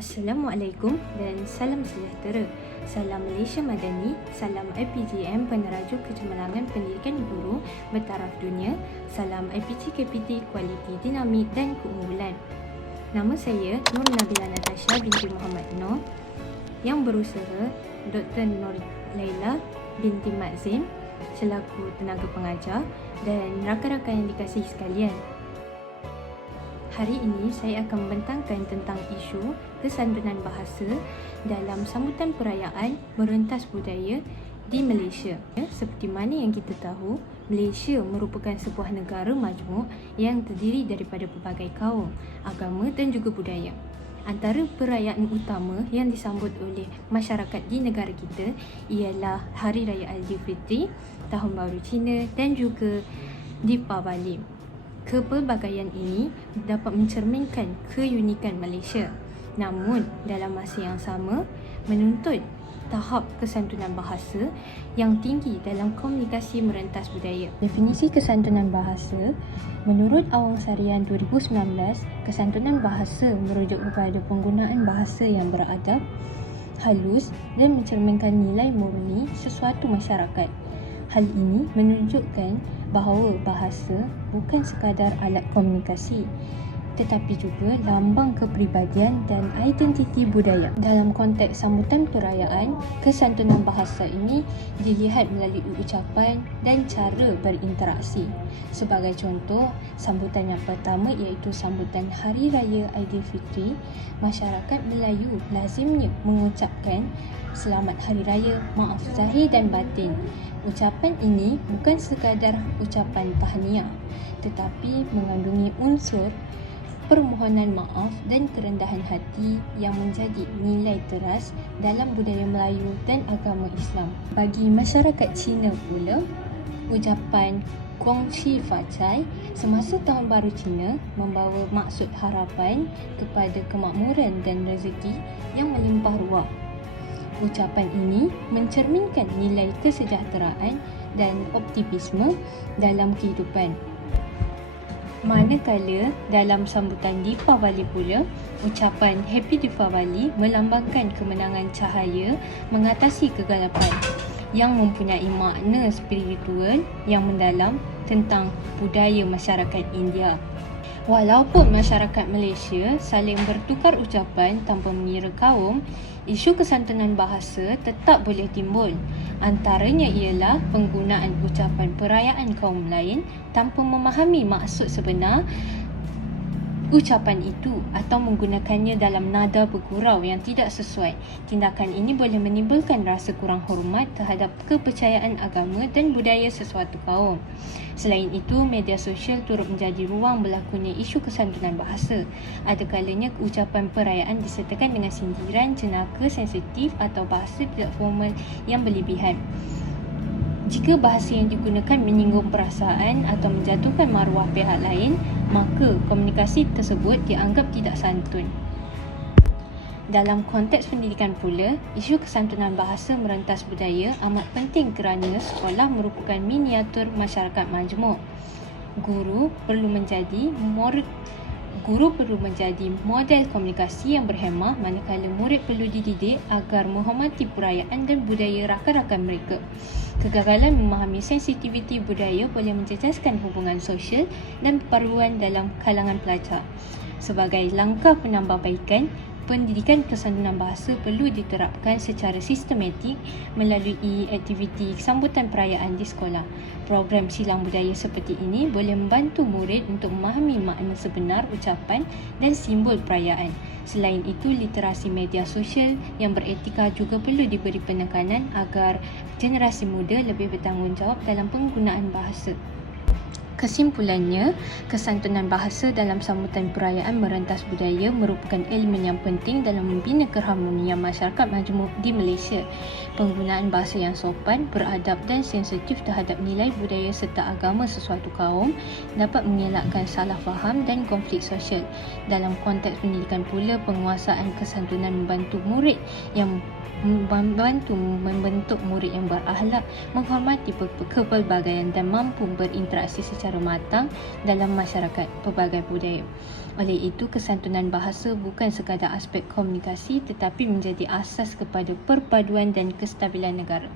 Assalamualaikum dan salam sejahtera. Salam Malaysia Madani, salam IPGM Penerajuk Kecemerlangan Pendidikan Guru bertaraf dunia, salam IPC KPT Kualiti Dinamik dan Keunggulan. Nama saya Nur Nabila Natasha binti Muhammad Noor yang berusaha Dr. Nur Laila binti Mat Zain selaku tenaga pengajar dan rakan-rakan yang dikasihi sekalian. Hari ini saya akan membentangkan tentang isu kesantunan bahasa dalam sambutan perayaan merentas budaya di Malaysia. Seperti mana yang kita tahu, Malaysia merupakan sebuah negara majmuk yang terdiri daripada pelbagai kaum, agama dan juga budaya. Antara perayaan utama yang disambut oleh masyarakat di negara kita ialah Hari Raya Aidilfitri, Tahun Baru Cina dan juga Deepavali. Kepelbagaian ini dapat mencerminkan keunikan Malaysia. Namun, dalam masa yang sama, menuntut tahap kesantunan bahasa yang tinggi dalam komunikasi merentas budaya. Definisi kesantunan bahasa, menurut Awang Sarian 2019, kesantunan bahasa merujuk kepada penggunaan bahasa yang beradab, halus dan mencerminkan nilai murni sesuatu masyarakat. Hal ini menunjukkan bahawa bahasa bukan sekadar alat komunikasi, tetapi juga lambang kepribadian dan identiti budaya. Dalam konteks sambutan perayaan, kesantunan bahasa ini dilihat melalui ucapan dan cara berinteraksi. Sebagai contoh, sambutan yang pertama iaitu sambutan Hari Raya Aidilfitri, masyarakat Melayu lazimnya mengucapkan Selamat Hari Raya, maaf zahir dan batin. Ucapan ini bukan sekadar ucapan tahniah, tetapi mengandungi unsur permohonan maaf dan kerendahan hati yang menjadi nilai teras dalam budaya Melayu dan agama Islam. Bagi masyarakat Cina pula, ucapan Gong Xi Fa Cai semasa Tahun Baru Cina membawa maksud harapan kepada kemakmuran dan rezeki yang melimpah ruah. Ucapan ini mencerminkan nilai kesejahteraan dan optimisme dalam kehidupan. Manakala dalam sambutan Deepavali pula, ucapan Happy Deepavali melambangkan kemenangan cahaya mengatasi kegelapan yang mempunyai makna spiritual yang mendalam tentang budaya masyarakat India. Walaupun masyarakat Malaysia saling bertukar ucapan tanpa mengira kaum, isu kesantunan bahasa tetap boleh timbul. Antaranya ialah penggunaan ucapan perayaan kaum lain tanpa memahami maksud sebenar ucapan itu atau menggunakannya dalam nada bergurau yang tidak sesuai. Tindakan ini boleh menimbulkan rasa kurang hormat terhadap kepercayaan agama dan budaya sesuatu kaum. Selain itu, media sosial turut menjadi ruang berlakunya isu kesantunan bahasa. Ada kalanya ucapan perayaan disertakan dengan sindiran, jenaka, sensitif atau bahasa tidak formal yang berlebihan. Jika bahasa yang digunakan menyinggung perasaan atau menjatuhkan maruah pihak lain, maka komunikasi tersebut dianggap tidak santun. Dalam konteks pendidikan pula, isu kesantunan bahasa merentas budaya amat penting kerana sekolah merupakan miniatur masyarakat majmuk. Guru perlu menjadi model komunikasi yang berhemah, manakala murid perlu dididik agar menghormati perayaan dan budaya rakan-rakan mereka. Kegagalan memahami sensitiviti budaya boleh menjejaskan hubungan sosial dan perpaduan dalam kalangan pelajar. Sebagai langkah penambahbaikan, pendidikan kesantunan bahasa perlu diterapkan secara sistematik melalui aktiviti sambutan perayaan di sekolah. Program silang budaya seperti ini boleh membantu murid untuk memahami makna sebenar ucapan dan simbol perayaan. Selain itu, literasi media sosial yang beretika juga perlu diberi penekanan agar generasi muda lebih bertanggungjawab dalam penggunaan bahasa. Kesimpulannya, kesantunan bahasa dalam sambutan perayaan merentas budaya merupakan elemen yang penting dalam membina keharmonian masyarakat majmuk di Malaysia. Penggunaan bahasa yang sopan, beradab dan sensitif terhadap nilai budaya serta agama sesuatu kaum dapat mengelakkan salah faham dan konflik sosial. Dalam konteks pendidikan pula, penguasaan kesantunan membantu membentuk murid yang berakhlak, menghormati kepelbagaian dan mampu berinteraksi secara secara matang dalam masyarakat pelbagai budaya. Oleh itu, kesantunan bahasa bukan sekadar aspek komunikasi tetapi menjadi asas kepada perpaduan dan kestabilan negara.